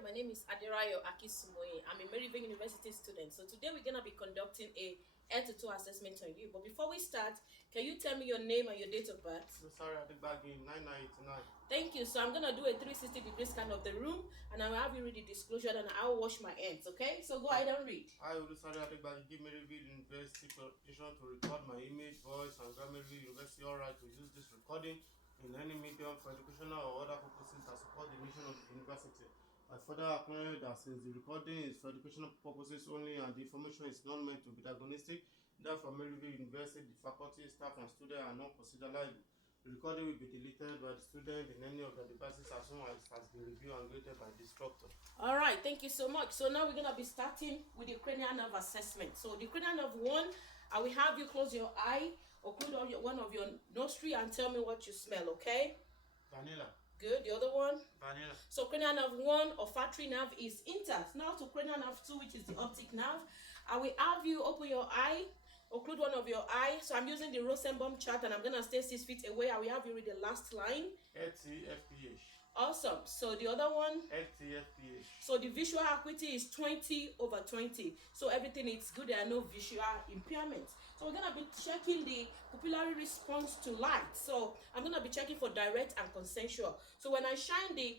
Hi, my name is Adirayo Akisumoye. I'm a Maryville University student. So today we're going to be conducting a head to toe assessment on you. But before we start, can you tell me your name and your date of birth? Sorry, I think back in 9989. Thank you. So I'm going to do a 360-degree scan of the room and I will have you read the disclosure and I'll wash my hands, okay? So go ahead and read. I will sorry, I think back give Maryville University permission to record my image, voice, and grant Maryville University all right to use this recording in any medium for educational or other purposes that support the mission of the university. I further acknowledge that since the recording is for educational purposes only and the information is not meant to be diagnostic, therefore Maryville University, the faculty, staff, and students are not considered liable. The recording will be deleted by the student in any of the devices as soon as it has been reviewed and graded by the instructor. All right, thank you so much. So now we're going to be starting with the cranial nerve assessment. So the cranial nerve 1, I will have you close your eye, occlude one of your nostril and tell me what you smell, okay? Vanilla. Good. The other one? Vanilla. So cranial nerve 1, olfactory nerve, is intact. Now to cranial nerve 2, which is the optic nerve. I will have you open your eye, occlude one of your eyes. So I'm using the Rosenbaum chart and I'm going to stay 6 feet away. I will have you read the last line. LTFPH. Awesome. So the other one? LTFPH. So the visual acuity is 20/20. So everything is good. There are no visual impairments. So we're going to be checking the pupillary response to light. So I'm going to be checking for direct and consensual. So when I shine the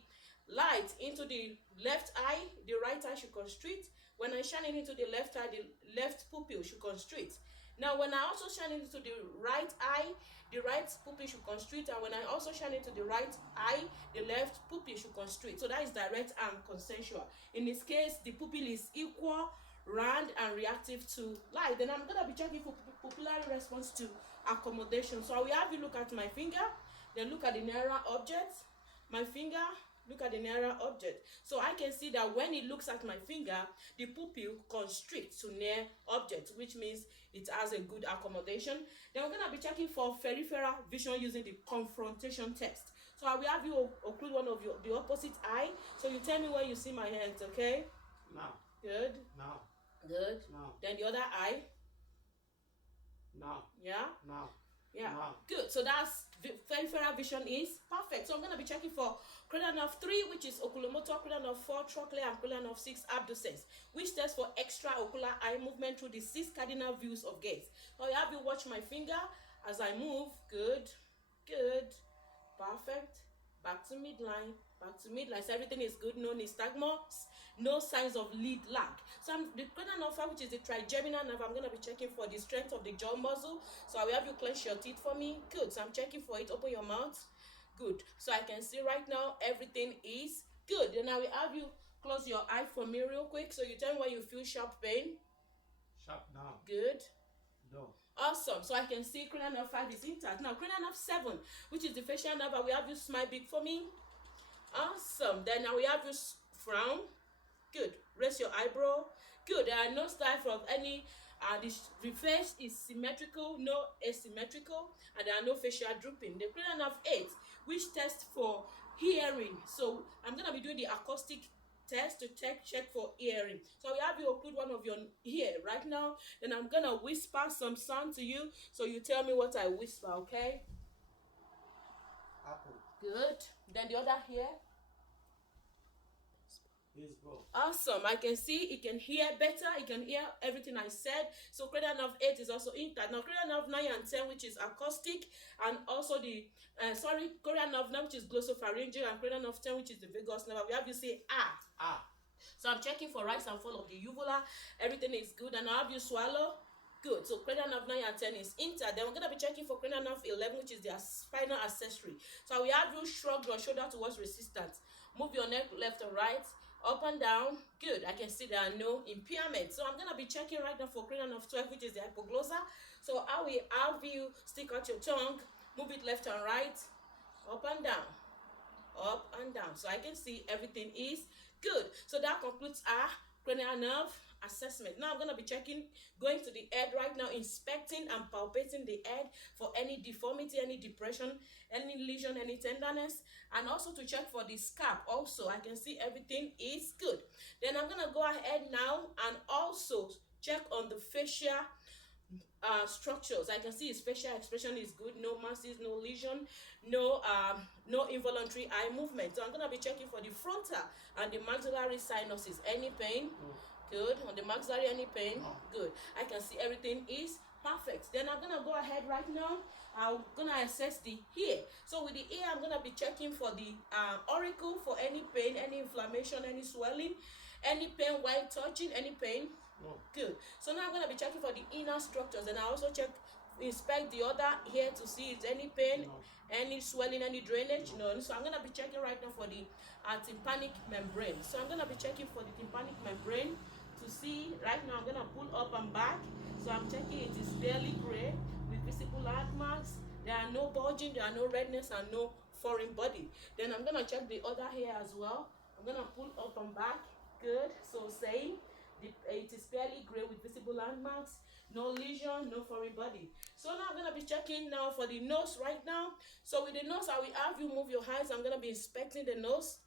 light into the left eye, the right eye should constrict. When I shine it into the left eye, the left pupil should constrict. Now, when I also shine it into the right eye, the right pupil should constrict, and when I also shine it into the right eye, the left pupil should constrict. So that is direct and consensual. In this case, the pupil is equal, round, and reactive to light. Then I'm going to be checking for pupillary response to accommodation. So I will have you look at my finger, then look at the nearer object, my finger, look at the nearer object. So I can see that when it looks at my finger, the pupil constricts to near object, which means it has a good accommodation. Then we're going to be checking for peripheral vision using the confrontation test. So I will have you occlude one of the opposite eye. So you tell me when you see my hands, okay? Now. Good. Now. Good. Now. Then the other eye. Now. Yeah. Now. Yeah, wow. Good. So that's peripheral vision is perfect. So I'm going to be checking for cranial nerve 3, which is oculomotor, cranial nerve 4, trochlear, and cranial nerve 6, abducens, which tests for extraocular eye movement through the 6 cardinal views of gaze. So I have you watch my finger as I move. Good, good, perfect. Back to midline, back to midline. So everything is good, no nystagmus, no signs of lead lag. So the cranial nerve 5, which is the trigeminal nerve, I'm going to be checking for the strength of the jaw muscle. So I will have you clench your teeth for me. Good. So I'm checking for it. Open your mouth. Good. So I can see right now everything is good. Then I will have you close your eye for me real quick. So you tell me when you feel sharp pain. Sharp now. Good. No. Awesome. So I can see cranial nerve 5 is intact. Now cranial nerve 7, which is the facial nerve, I will have you smile big for me. Awesome. Then I will have you frown. Good. Raise your eyebrow. Good. There are no signs of any the face is symmetrical, no asymmetrical, and there are no facial drooping. The cranial nerve 8, which tests for hearing. So I'm going to be doing the acoustic test to check for hearing. So we have you occlude one of your ear right now. Then I'm gonna whisper some sound to you. So you tell me what I whisper, okay? Apple. Good. Then the other ear. Baseball. Awesome. I can see it can hear better. It can hear everything I said. So cranial nerve 8 is also intact. Now cranial nerve 9 and 10, which is acoustic, and also the cranial nerve 9, which is glossopharyngeal, and cranial nerve 10, which is the vagus nerve. We have you say ah. Ah. So I'm checking for rise and fall of the uvula. Everything is good. And I'll have you swallow. Good. So cranial nerve 9 and 10 is intact. Then we're going to be checking for cranial nerve 11, which is their spinal accessory. So we have you shrug your shoulder towards resistance. Move your neck left and right, up and down. Good. I can see there are no impairments. So I'm going to be checking right now for cranial nerve 12, which is the hypoglossa. So I will have you stick out your tongue, move it left and right, up and down, up and down. So I can see everything is good. So that concludes our cranial nerve assessment. Now I'm going to be going to the head right now, inspecting and palpating the head for any deformity, any depression, any lesion, any tenderness, and also to check for the scalp. Also, I can see everything is good. Then I'm going to go ahead now and also check on the fascia structures. I can see his facial expression is good, no masses, no lesion, no involuntary eye movement. So I'm gonna be checking for the frontal and the maxillary sinuses. Any pain? Good. On the maxillary, any pain? Good. I can see everything is perfect. Then I'm gonna go ahead right now. I'm gonna assess the ear. So with the ear, I'm gonna be checking for the auricle, for any pain, any inflammation, any swelling, any pain while touching, any pain. Good. So now I'm gonna be checking for the inner structures, and I also inspect the other ear to see if any pain, any swelling, any drainage. No. So I'm gonna be checking right now for the tympanic membrane. So I'm gonna be checking for the tympanic membrane to see. Right now I'm gonna pull up and back. So I'm checking it is barely gray with visible landmarks. There are no bulging, there are no redness, and no foreign body. Then I'm gonna check the other hair as well. I'm gonna pull up and back. Good. So same. It is fairly gray with visible landmarks, no lesion, no foreign body. So now I'm gonna be checking now for the nose right now. So with the nose, I will have you move your hands. I'm gonna be inspecting the nose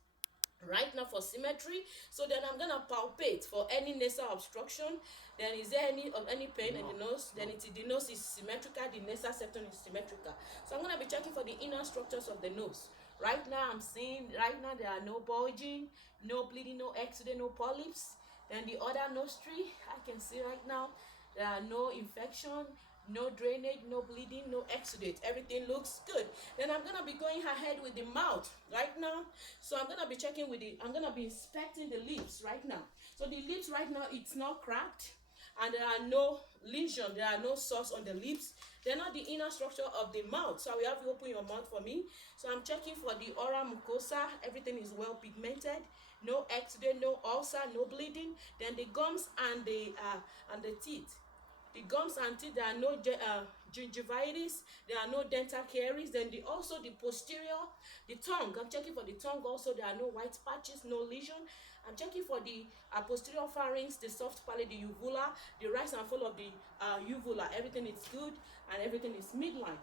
right now for symmetry. So then I'm gonna palpate for any nasal obstruction. Then is there any pain in the nose? Then the nose is symmetrical, the nasal septum is symmetrical. So I'm gonna be checking for the inner structures of the nose. Right now I'm seeing there are no bulging, no bleeding, no exudate, no polyps. Then the other nostril, I can see right now there are no infection, no drainage, no bleeding, no exudate. Everything looks good. Then I'm gonna be going ahead with the mouth right now. So I'm gonna be checking I'm gonna be inspecting the lips right now. So the lips right now, it's not cracked, and there are no lesion, there are no sores on the lips. They're not the inner structure of the mouth. So I will have you open your mouth for me. So I'm checking for the oral mucosa. Everything is well pigmented. No exudate, no ulcer, no bleeding. Then the gums and the teeth. The gums and teeth, there are no gingivitis, there are no dental caries. Then also the posterior, the tongue. I'm checking for the tongue also. There are no white patches, no lesion. I'm checking for the posterior pharynx, the soft palate, the uvula, the rise and fall of the uvula. Everything is good and everything is midline.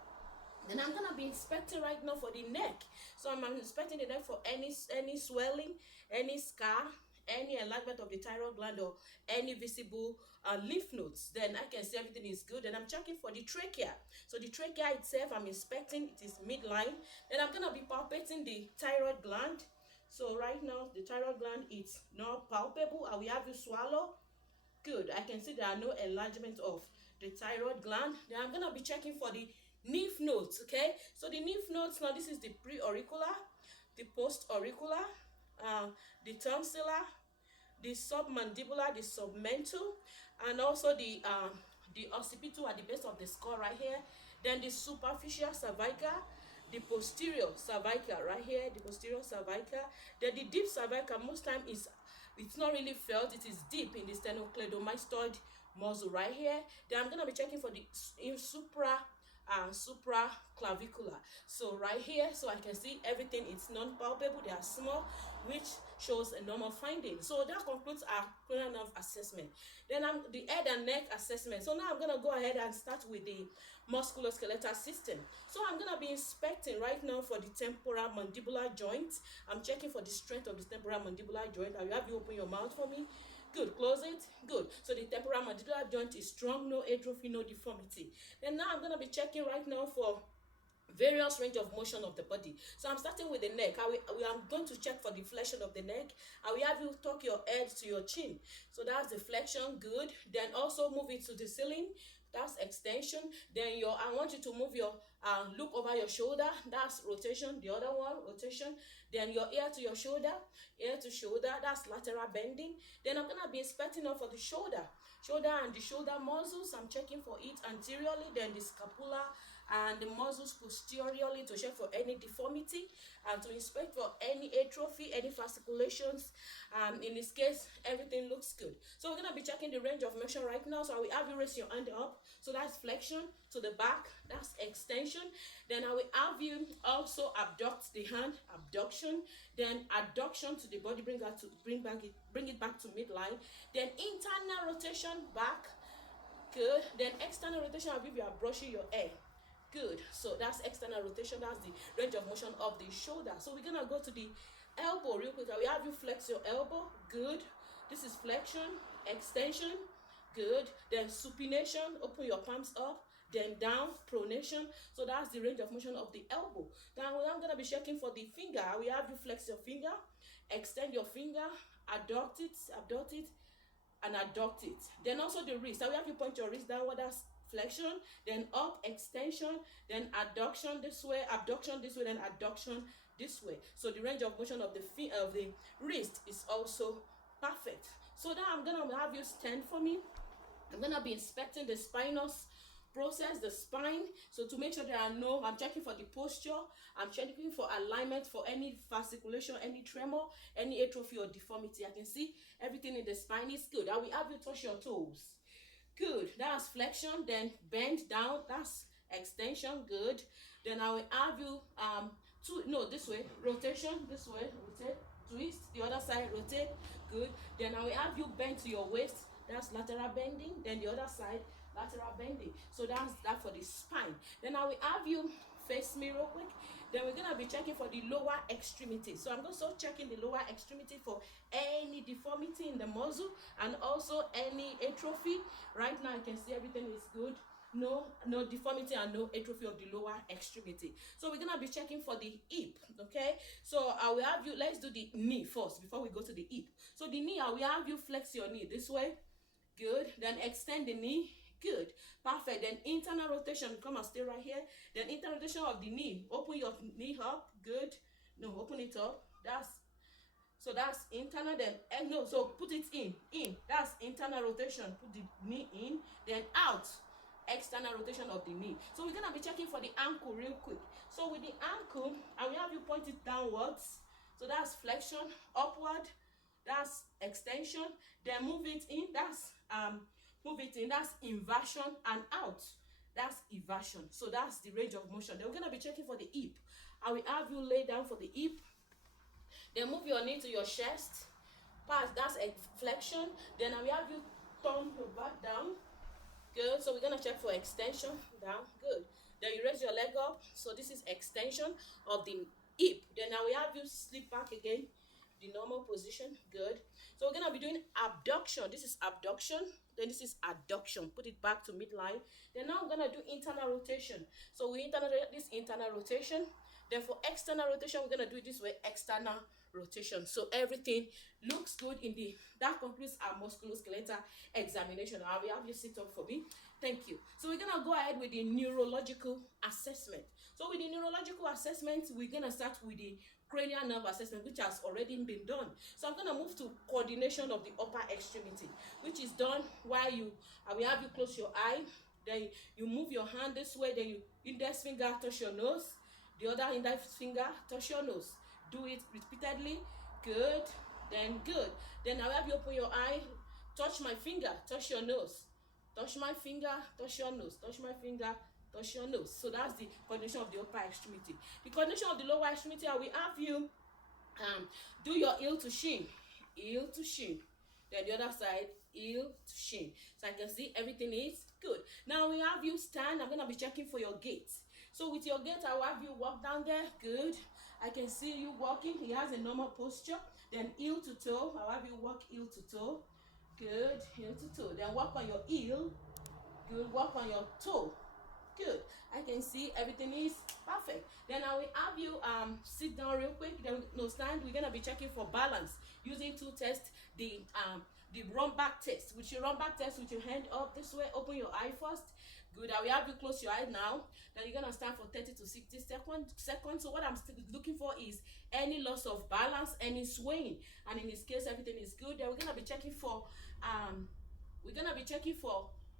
Then I'm gonna be inspecting right now for the neck. So I'm inspecting the neck for any swelling, any scar, any enlargement of the thyroid gland, or any visible lymph nodes. Then I can see everything is good. And I'm checking for the trachea. So the trachea itself, I'm inspecting, it is midline. Then I'm gonna be palpating the thyroid gland. So right now the thyroid gland is not palpable. I will have you swallow. Good. I can see there are no enlargement of the thyroid gland. Then I'm gonna be checking for the lymph nodes. Okay, so the lymph nodes, now this is the pre-auricular, the post-auricular, the tonsillar, the submandibular, the submental, and also the occipital at the base of the skull right here. Then the superficial cervical, the posterior cervical right here, the posterior cervical. Then the deep cervical, most time it's not really felt, it is deep in the sternocleidomastoid muscle right here. Then I'm gonna be checking for the supraclavicular. So right here, so I can see everything is non-palpable, they are small, which shows a normal finding. So that concludes our cranial nerve assessment. Then the head and neck assessment. So now I'm gonna go ahead and start with the musculoskeletal system. So I'm gonna be inspecting right now for the temporal mandibular joint. I'm checking for the strength of the temporal mandibular joint. I will have you open your mouth for me. Good, close it. Good. So the temporal mandibular joint is strong, no atrophy, no deformity. Then now I'm going to be checking right now for various range of motion of the body. So I'm starting with the neck. We are going to check for the flexion of the neck. I will have you tuck your head to your chin. So that's the flexion. Good. Then also move it to the ceiling. That's extension. Then I want you to move your look over your shoulder. That's rotation. The other one, rotation. Then your ear to your shoulder, ear to shoulder. That's lateral bending. Then I'm gonna be inspecting now for the shoulder and the shoulder muscles. I'm checking for it anteriorly. Then the scapula and the muscles posteriorly to check for any deformity and to inspect for any atrophy, any fasciculations. In this case, everything looks good. So we're going to be checking the range of motion right now. So I will have you raise your hand up. So that's flexion to the back. That's extension. Then I will have you also abduct the hand, abduction. Then adduction to the body, bring it back to midline. Then internal rotation back. Good. Then external rotation, I will be brushing your hair. Good. So that's external rotation. That's the range of motion of the shoulder. So we're gonna go to the elbow real quick. I will have you flex your elbow. Good. This is flexion, extension, Good. Then supination, open your palms up. Then down, pronation. So that's the range of motion of the elbow. Now I'm going to be checking for the finger. We have you flex your finger, extend your finger, abduct it, and adduct it. Then also the wrist. So we have you point your wrist downward, that's flexion, then up, extension, then adduction this way, abduction this way, then adduction this way. So the range of motion of the wrist is also perfect. So now I'm gonna have you stand for me. I'm gonna be inspecting the spinous process, the spine. So to make sure there are no, I'm checking for the posture, I'm checking for alignment, for any fasciculation, any tremor, any atrophy or deformity. I can see everything in the spine is good. I will have you touch your toes. Good. That's flexion. Then bend down. That's extension. Good. Then I will have you this way, rotation, this way, rotate, twist, the other side, rotate. Good. Then I will have you bend to your waist. That's lateral bending. Then the other side, lateral bending. So that's that for the spine. Then I will have you face me real quick. Then we're gonna be checking for the lower extremity. So I'm also checking the lower extremity for any deformity in the muscle and also any atrophy. Right now I can see everything is good. No deformity and no atrophy of the lower extremity. So we're gonna be checking for the hip. Okay, so I will have you, let's do the knee first before we go to the hip. So the knee, I will have you flex your knee this way. Good. Then extend the knee. Good. Perfect. Then internal rotation. Come and stay right here. Then internal rotation of the knee. Open your knee up. Good. No, open it up. That's internal. Then no. So put it in. That's internal rotation. Put the knee in. Then out. External rotation of the knee. So we're gonna be checking for the ankle real quick. So with the ankle, I will have you point it downwards. So that's flexion. Upward. That's extension. Then move it in. That's that's inversion, and out. That's eversion. So that's the range of motion. Then we're gonna be checking for the hip. I will have you lay down for the hip. Then move your knee to your chest. Pass. That's a flexion. Then I will have you turn your back down. Good. So we're gonna check for extension. Down. Good. Then you raise your leg up. So this is extension of the hip. Then I will have you slip back again. The normal position. Good. So we're gonna be doing abduction. This is abduction. Then this is adduction. Put it back to midline. Then now I'm gonna do internal rotation. So we this internal rotation. Then for external rotation, we're gonna do it this way, external rotation. So everything looks good that concludes our musculoskeletal examination. I will have you sit up for me. Thank you. So we're gonna go ahead with the neurological assessment. So with the neurological assessment, we're gonna start with the cranial nerve assessment, which has already been done. So I'm gonna move to coordination of the upper extremity, which is done while I will have you close your eye. Then you move your hand this way. Then index finger touch your nose. The other index finger touch your nose. Do it repeatedly. Good. Then good. Then I will have you open your eye. Touch my finger. Touch your nose. Touch my finger. Touch your nose. Touch my finger. Touch your nose. So that's the coordination of the upper extremity. The coordination of the lower extremity, I will have you do your heel to shin. Heel to shin. Then the other side, heel to shin. So I can see everything is good. Now we have you stand. I'm going to be checking for your gait. So with your gait, I will have you walk down there. Good. I can see you walking. He has a normal posture. Then heel to toe. I will have you walk heel to toe. Good. Heel to toe. Then walk on your heel. Good. Walk on your toe. Good. I can see everything is perfect. Then I will have you sit down real quick. Then stand. We're gonna be checking for balance using two tests. The run back test. With your run back test, with your hand up this way, open your eye first. Good. I will have you close your eye now. Then you're gonna stand for 30 to 60 seconds. So what I'm still looking for is any loss of balance, any swaying, and in this case everything is good. Then we're gonna be checking for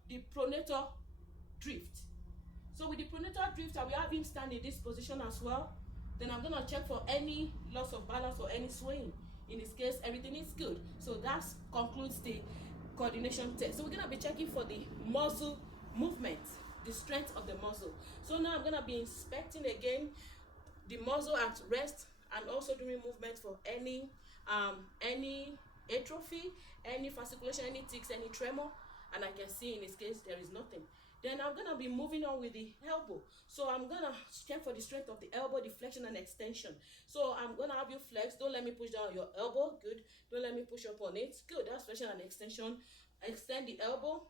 the pronator drift. So with the pronator drift, I will have him stand in this position as well. Then I'm gonna check for any loss of balance or any swaying. In this case, everything is good. So that concludes the coordination test. So we're gonna be checking for the muscle movement, the strength of the muscle. So now I'm gonna be inspecting again the muscle at rest and also doing movement for any atrophy, any fasciculation, any tics, any tremor, and I can see in this case there is nothing. Then I'm gonna be moving on with the elbow. So I'm gonna check for the strength of the elbow, the flexion and extension. So I'm gonna have you flex. Don't let me push down your elbow. Good. Don't let me push up on it. Good. That's flexion and extension. Extend the elbow.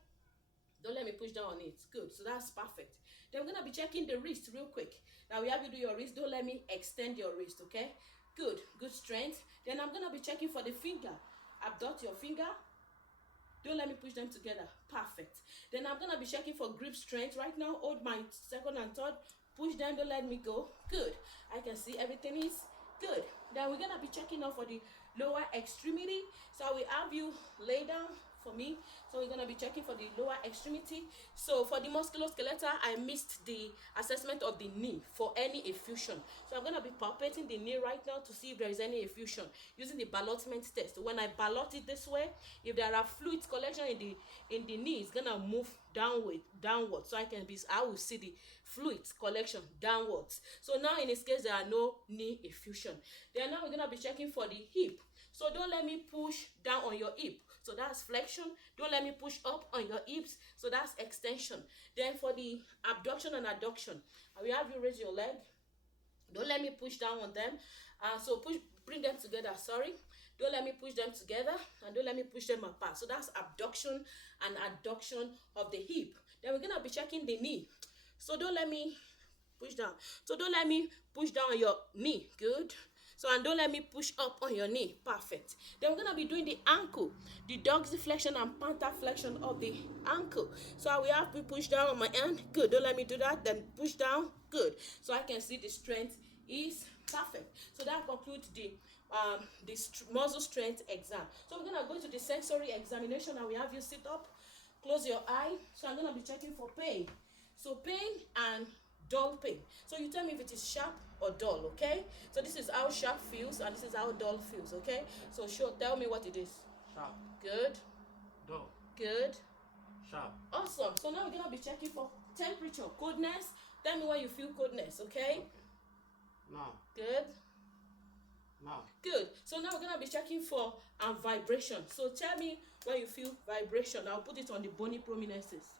Don't let me push down on it. Good. So that's perfect. Then we're going to be checking the wrist real quick. Now we have you do your wrist. Don't let me extend your wrist, okay? Good. Good strength. Then I'm going to be checking for the finger. Abduct your finger. Don't let me push them together. Perfect. Then I'm going to be checking for grip strength. Right now, hold my second and third. Push them. Don't let me go. Good. I can see everything is good. Then we're going to be checking now for the lower extremity. So we have you lay down for me. So we're going to be checking for the lower extremity. So for the musculoskeletal, I missed the assessment of the knee for any effusion. So I'm going to be palpating the knee right now to see if there is any effusion using the ballotment test. When I ballot it this way, if there are fluid collection in the knee, it's going to move downward. So I will see the fluid collection downwards. So now in this case, there are no knee effusion. Then now we're going to be checking for the hip. So don't let me push down on your hip. So that's flexion. Don't let me push up on your hips. So that's extension. Then for the abduction and adduction, I will have you raise your leg. Don't let me push down on them. Bring them together, sorry. Don't let me push them together, and don't let me push them apart. So that's abduction and adduction of the hip. Then we're going to be checking the knee. So don't let me push down. So don't let me push down on your knee. Good. So, and don't let me push up on your knee. Perfect. Then we're going to be doing the ankle, the dorsiflexion and plantar flexion of the ankle. So I will have to push down on my hand. Good. Don't let me do that. Then push down. Good. So I can see the strength is perfect. So that concludes the muscle strength exam. So we're going to go to the sensory examination, and we have you sit up, close your eye. So I'm going to be checking for pain. So pain and dull pain. So you tell me if it is sharp or dull, okay? So this is how sharp feels, and this is how dull feels, okay? So tell me what it is. Sharp. Good. Dull. Good. Sharp. Awesome. So now we're going to be checking for temperature, coldness. Tell me when you feel coldness, okay? Now. Good. Now. Good. So now we're going to be checking for vibration. So tell me when you feel vibration. I'll put it on the bony prominences.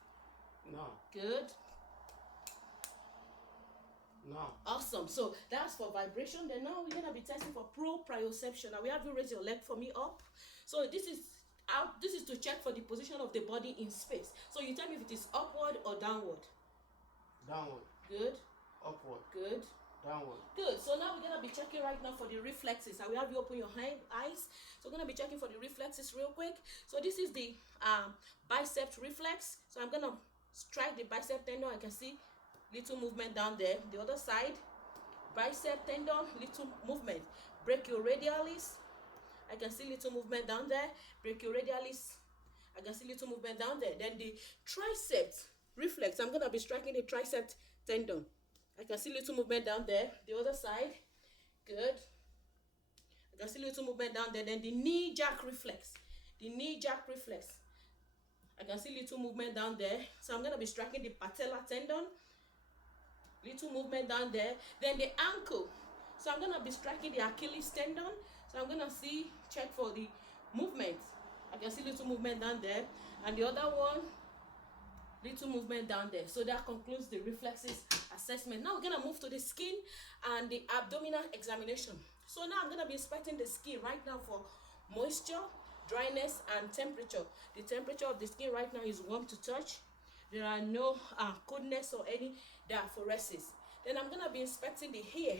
Now. Good. Now. Awesome. So that's for vibration. Then now we're gonna be testing for proprioception. Now we have you raise your leg for me up. So this is to check for the position of the body in space. So you tell me if it is upward or downward. Downward. Good. Upward. Good. Downward. Good. So now we're gonna be checking right now for the reflexes. I will have you open your eyes. So we're gonna be checking for the reflexes real quick. So this is the bicep reflex. So I'm gonna strike the bicep tendon. I can see little movement down there. The other side, bicep tendon, little movement. Brachioradialis, I can see little movement down there. Brachioradialis, I can see little movement down there. Then the tricep reflex, I'm gonna be striking the tricep tendon. I can see little movement down there. The other side, good. I can see little movement down there. Then the knee jack reflex, I can see little movement down there. So I'm gonna be striking the patella tendon. Little movement down there. Then the ankle. So I'm going to be striking the Achilles tendon. So I'm going to check for the movement. I can see little movement down there. And the other one, little movement down there. So that concludes the reflexes assessment. Now we're going to move to the skin and the abdominal examination. So now I'm going to be inspecting the skin right now for moisture, dryness, and temperature. The temperature of the skin right now is warm to touch. There are no coldness or any diaphoresis. Then I'm going to be inspecting the hair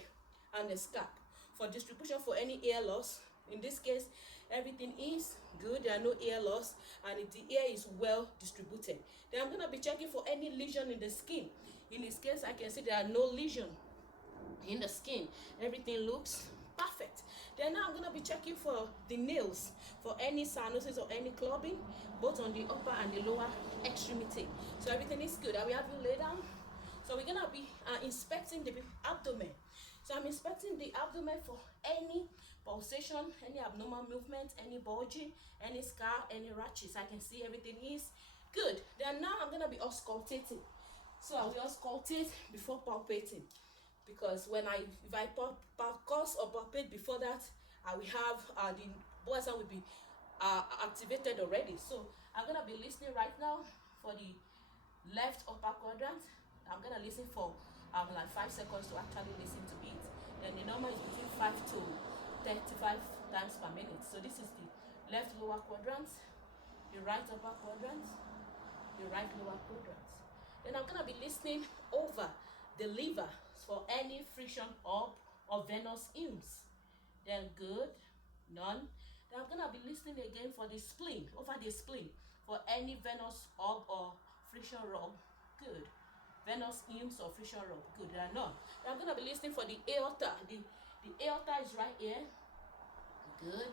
and the scalp for distribution for any hair loss. In this case, everything is good. There are no hair loss, and the hair is well distributed. Then I'm going to be checking for any lesion in the skin. In this case, I can see there are no lesion in the skin. Everything looks perfect. Then now I'm going to be checking for the nails, for any cyanosis or any clubbing, both on the upper and the lower extremity. So everything is good. I will have you lay down. So we're going to be inspecting the abdomen. So I'm inspecting the abdomen for any pulsation, any abnormal movement, any bulging, any scar, any rashes. I can see everything is good. Then now I'm going to be auscultating. So I will auscultate before palpating. Because if I percuss or palpate before that, I will have the boys will be activated already. So I'm gonna be listening right now for the left upper quadrant. I'm gonna listen for like 5 seconds to actually listen to it. Then the number is between 5 to 35 times per minute. So this is the left lower quadrant. the right upper quadrant, the right lower quadrant. Then I'm gonna be listening over the liver for any friction up or venous fumes. Then good, none. Then I'm gonna be listening again for the spleen, over the spleen, for any venous up or friction rub. Good. Venous fumes or friction rub. Good. There are none. Then I'm gonna be listening for the aorta. The aorta is right here. Good.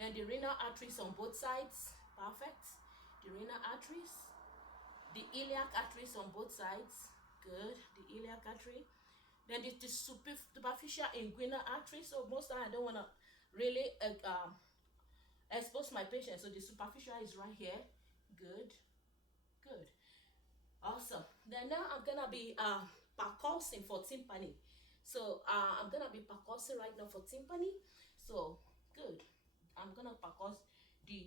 Then the renal arteries on both sides. Perfect. The renal arteries. The iliac arteries on both sides. Good. The iliac artery. Then the superficial inguinal artery. So most of the time I don't want to really expose my patient. So the superficial is right here. Good. Good. Awesome. Then now I'm gonna be percussing for tympani. So I'm gonna be percussing right now for tympani. So good. I'm gonna percuss the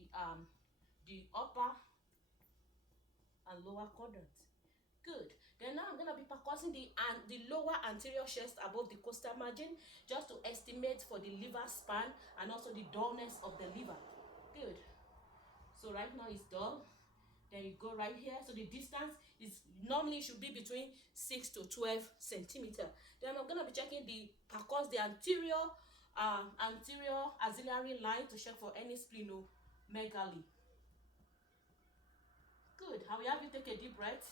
upper and lower quadrant. Good. Then now I'm gonna be percussing the lower anterior chest above the costal margin, just to estimate for the liver span and also the dullness of the liver. Good. So right now it's dull. Then you go right here. So the distance is normally should be between 6 to 12 centimeter. Then I'm gonna be checking the percuss the anterior axillary line to check for any splenomegaly. Good. I will have you take a deep breath.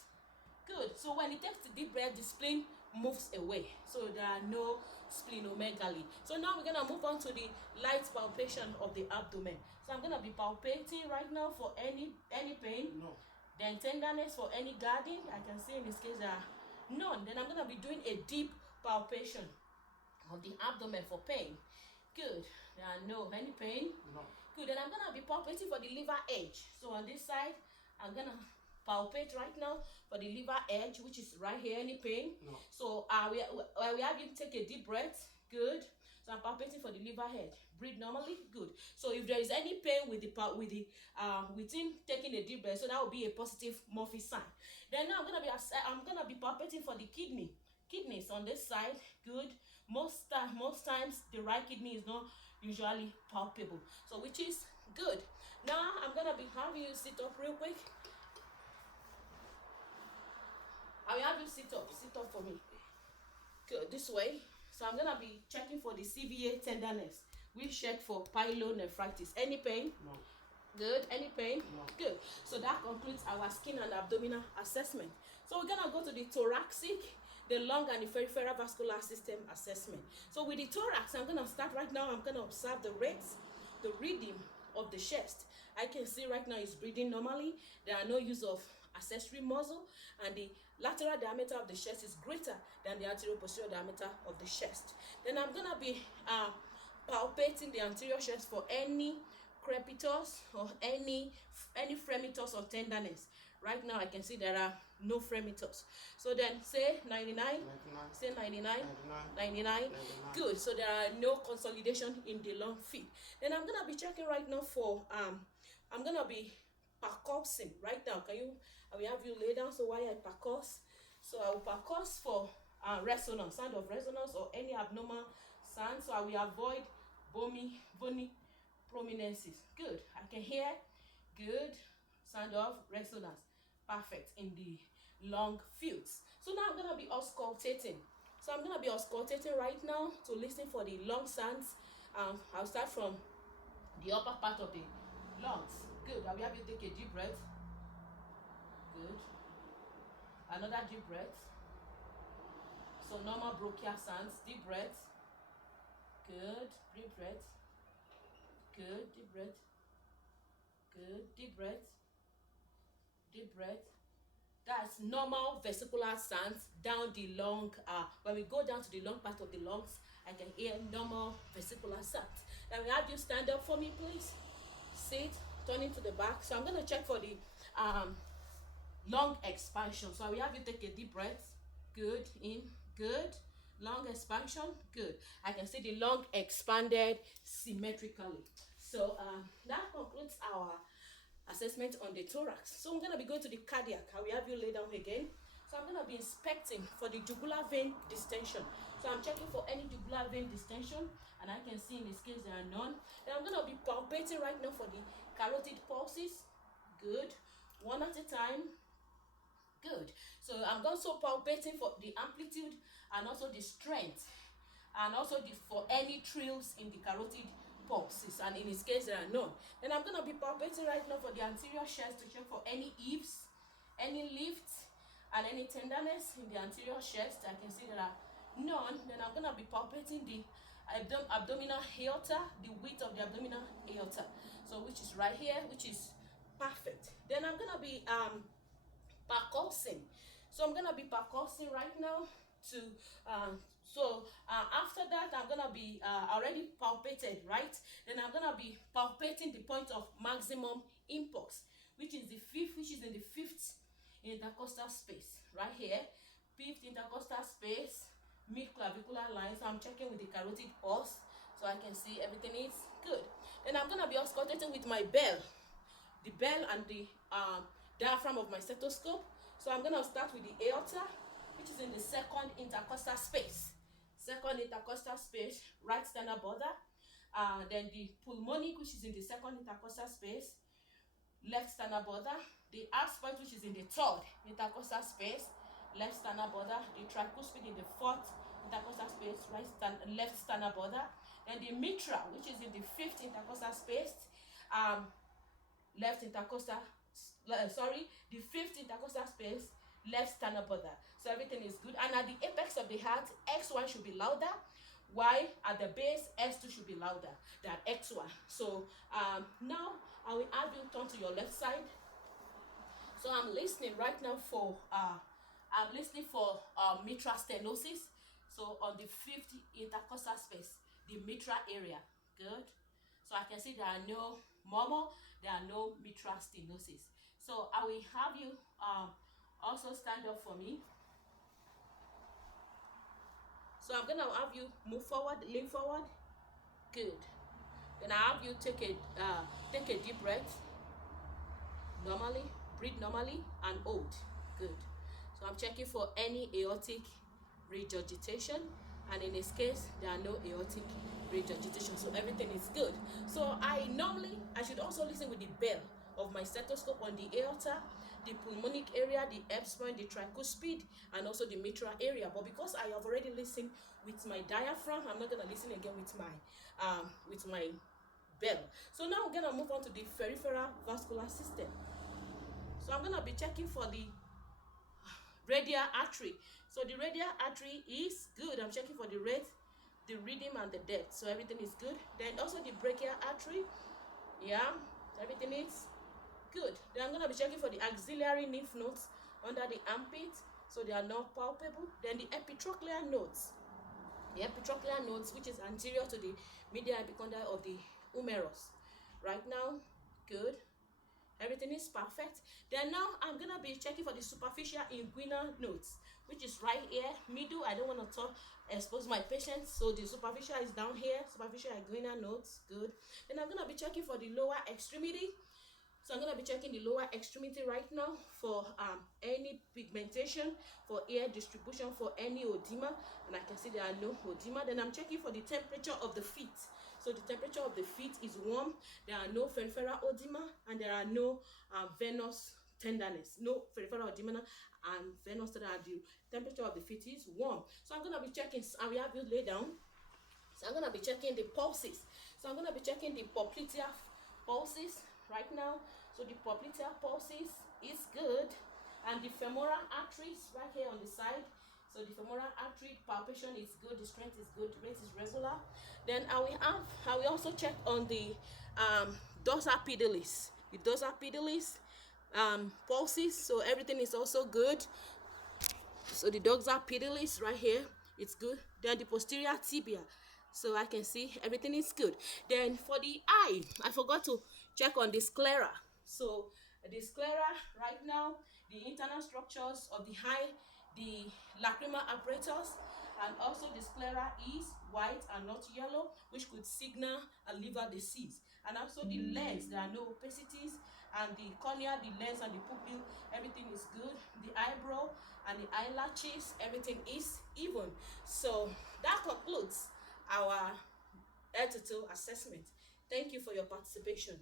Good. So when it takes the deep breath, the spleen moves away. So there are no splenomegaly. So now we're gonna move on to the light palpation of the abdomen. So I'm gonna be palpating right now for any pain. No. Then tenderness for any guarding. I can see in this case there are none. Then I'm gonna be doing a deep palpation of the abdomen for pain. Good. There are no any pain. No. Good. Then I'm gonna be palpating for the liver edge. So on this side, I'm gonna palpate right now for the liver edge, which is right here. Any pain? No. So we have you take a deep breath. Good. So I'm palpating for the liver head. Breathe normally. Good. So if there is any pain with within taking a deep breath, so that will be a positive Murphy sign. Then now I'm gonna be palpating for the kidneys on this side. Good. Most times the right kidney is not usually palpable, so which is good. Now I'm gonna be having you sit up real quick. I will have you sit up for me. Good, this way. So I'm gonna be checking for the CVA tenderness. We check for pyelonephritis. Any pain? No. Good. Any pain? No. Good. So that concludes our skin and abdominal assessment. So we're gonna go to the thoracic, the lung and the peripheral vascular system assessment. So with the thorax, I'm gonna start right now. I'm gonna observe the rates, the rhythm of the chest. I can see right now it's breathing normally. There are no use of accessory muscle, and the lateral diameter of the chest is greater than the anterior posterior diameter of the chest. Then I'm gonna be palpating the anterior chest for any crepitus or any fremitus or tenderness. Right now I can see there are no fremitus. So then say 99, 99. say 99, 99. 99. Good. So there are no consolidation in the lung field. Then I'm gonna be checking right now for I'm gonna be percussing right now. I will have you lay down so while I percuss. So I will percuss for resonance, sound of resonance or any abnormal sound. So I will avoid bony prominences. Good. I can hear good sound of resonance. Perfect in the lung fields. So now I'm gonna be auscultating. So I'm gonna be auscultating right now to listen for the lung sounds. I'll start from the upper part of the lungs. Good. I will have you take a deep breath. Good. Another deep breath. So normal bronchial sounds. Deep breath. Good. Deep breath. Good. Deep breath. Good. Deep breath. Deep breath. That's normal vesicular sounds down the lung. When we go down to the lung part of the lungs, I can hear normal vesicular sounds. Then we have you stand up for me, please. Sit, turning to the back. So I'm going to check for the lung expansion. So I will have you take a deep breath. Good. In. Good. Lung expansion. Good. I can see the lung expanded symmetrically. So that concludes our assessment on the thorax. So I'm going to be going to the cardiac. I will have you lay down again. So I'm going to be inspecting for the jugular vein distension. So I'm checking for any jugular vein distension, and I can see in this case there are none. Then I'm going to be palpating right now for the carotid pulses. Good. One at a time. Good. So I'm also palpating for the amplitude and also the strength, and also for any trills in the carotid pulses, and in this case there are none. Then I'm going to be palpating right now for the anterior chest to check for any eaves, any lift, and any tenderness in the anterior chest. I can see there are none. Then I'm going to be palpating the abdominal aorta, the width of the abdominal aorta, so which is right here, which is perfect. Then I'm going to be percussing. So I'm gonna be percussing right now to after that I'm gonna be already palpated, right? Then I'm gonna be palpating the point of maximum impulse, which is in the fifth intercostal space right here. Fifth intercostal space, mid clavicular line. So I'm checking with the carotid pulse so I can see everything is good. Then I'm gonna be auscultating with my bell, and the diaphragm of my stethoscope. So I'm going to start with the aorta, which is in the second intercostal space. Second intercostal space, right sternal border. Then the pulmonic, which is in the second intercostal space, left sternal border. The aspect, which is in the third intercostal space, left sternal border. The tricuspid in the fourth intercostal space, left sternal border. Then the mitral, which is in the fifth intercostal space, the fifth intercostal space, left sternal border. So everything is good. And at the apex of the heart, X1 should be louder, while at the base, S2 should be louder than X1. So now I will have you turn to your left side. So I'm listening right now for mitral stenosis. So on the fifth intercostal space, the mitral area. Good. So I can see there are no murmur, there are no mitral stenosis. So I will have you also stand up for me. So I'm gonna have you move forward, lean forward. Good. Then I have you take a deep breath. Normally, breathe normally and hold. Good. So I'm checking for any aortic regurgitation, and in this case there are no aortic regurgitation, so everything is good. So I should also listen with the bell of my stethoscope on the aorta, the pulmonic area, the epsilon, the tricuspid, and also the mitral area. But because I have already listened with my diaphragm, I'm not gonna listen again with my bell. So now we're gonna move on to the peripheral vascular system. So I'm gonna be checking for the radial artery. So the radial artery is good. I'm checking for the rate, the rhythm, and the depth. So everything is good. Then also the brachial artery. Yeah, so everything is good. Then I'm going to be checking for the axillary lymph nodes under the armpit. So they are not palpable. Then the epitrochlear nodes. The epitrochlear nodes, which is anterior to the medial epicondyle of the humerus. Right now, good. Everything is perfect. Then now I'm going to be checking for the superficial inguinal nodes, which is right here, middle. I don't want to expose my patient. So the superficial is down here, superficial inguinal nodes, good. Then I'm going to be checking for the lower extremity. So I'm going to be checking the lower extremity right now for any pigmentation, for air distribution, for any edema, and I can see there are no edema. Then I'm checking for the temperature of the feet. So the temperature of the feet is warm. There are no peripheral edema, and there are no venous tenderness. No peripheral edema and venous tenderness. The temperature of the feet is warm. So I'm going to be checking, and we have you lay down. So I'm going to be checking the pulses. So I'm going to be checking the popliteal pulses right now. So the popliteal pulses is good, and the femoral arteries right here on the side. So the femoral artery palpation is good, the strength is good, the rate is regular. Then I will also check on the dorsal pedalis. The dorsal pedalis pulses, so everything is also good. So the dorsal pedalis right here, it's good. Then the posterior tibia, so I can see everything is good. Then for the eye, I forgot to check on the sclera. So the sclera right now, the internal structures of the eye, the lacrimal apparatus, and also the sclera is white and not yellow, which could signal a liver disease. And also the lens, there are no opacities, and the cornea, the lens, and the pupil, everything is good. The eyebrow and the eyelashes, everything is even. So that concludes our head-to-toe assessment. Thank you for your participation.